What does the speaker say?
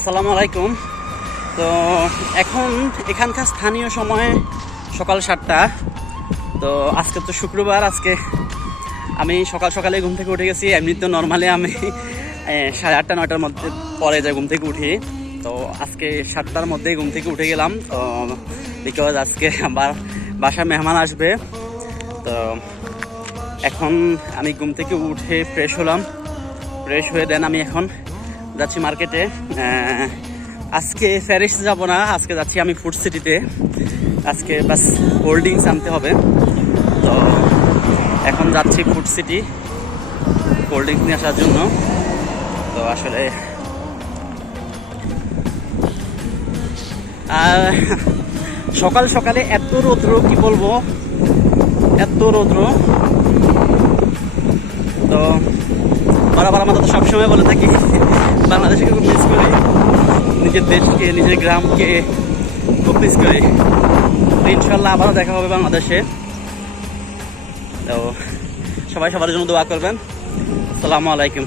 আসসালামু আলাইকুম। তো এখন এখানকার স্থানীয় সময় সকাল সাতটা। তো আজকে তো শুক্রবার, আজকে আমি সকাল সকালে ঘুম থেকে উঠে গেছি। এমনি তো নর্মালি আমি সাড়ে আটটা, নয়টার মধ্যে পরে যাই ঘুম থেকে উঠি। তো আজকে সাতটার মধ্যেই ঘুম থেকে উঠে গেলাম। তো বিকজ আজকে আবার বাসায় মেহমান আসবে। তো এখন আমি ঘুম থেকে উঠে ফ্রেশ হলাম। ফ্রেশ হয়ে দেন আমি এখন যাচ্ছি মার্কেটে আজকে প্যারিস যাব না, আজকে যাচ্ছি আমি ফুড সিটিতে আজকে বাস ড্রিঙ্কস আনতে হবে। তো এখন যাচ্ছি ফুড সিটি কোল্ড ড্রিঙ্কস নিয়ে আসার জন্য। তো আসলে সকাল সকালে এত রৌদ্র, কি বলব? এত রৌদ্র। তো বরাবর আমরা তো সবসময় বলে থাকি বাংলাদেশকে খুব মিস করি নিজের দেশকে, নিজের গ্রামকে খুব মিস করি ইনশাল্লাহ আবারও দেখা হবে বাংলাদেশে। তো সবাই সবার জন্য দোয়া করবেন। আসসালামু আলাইকুম।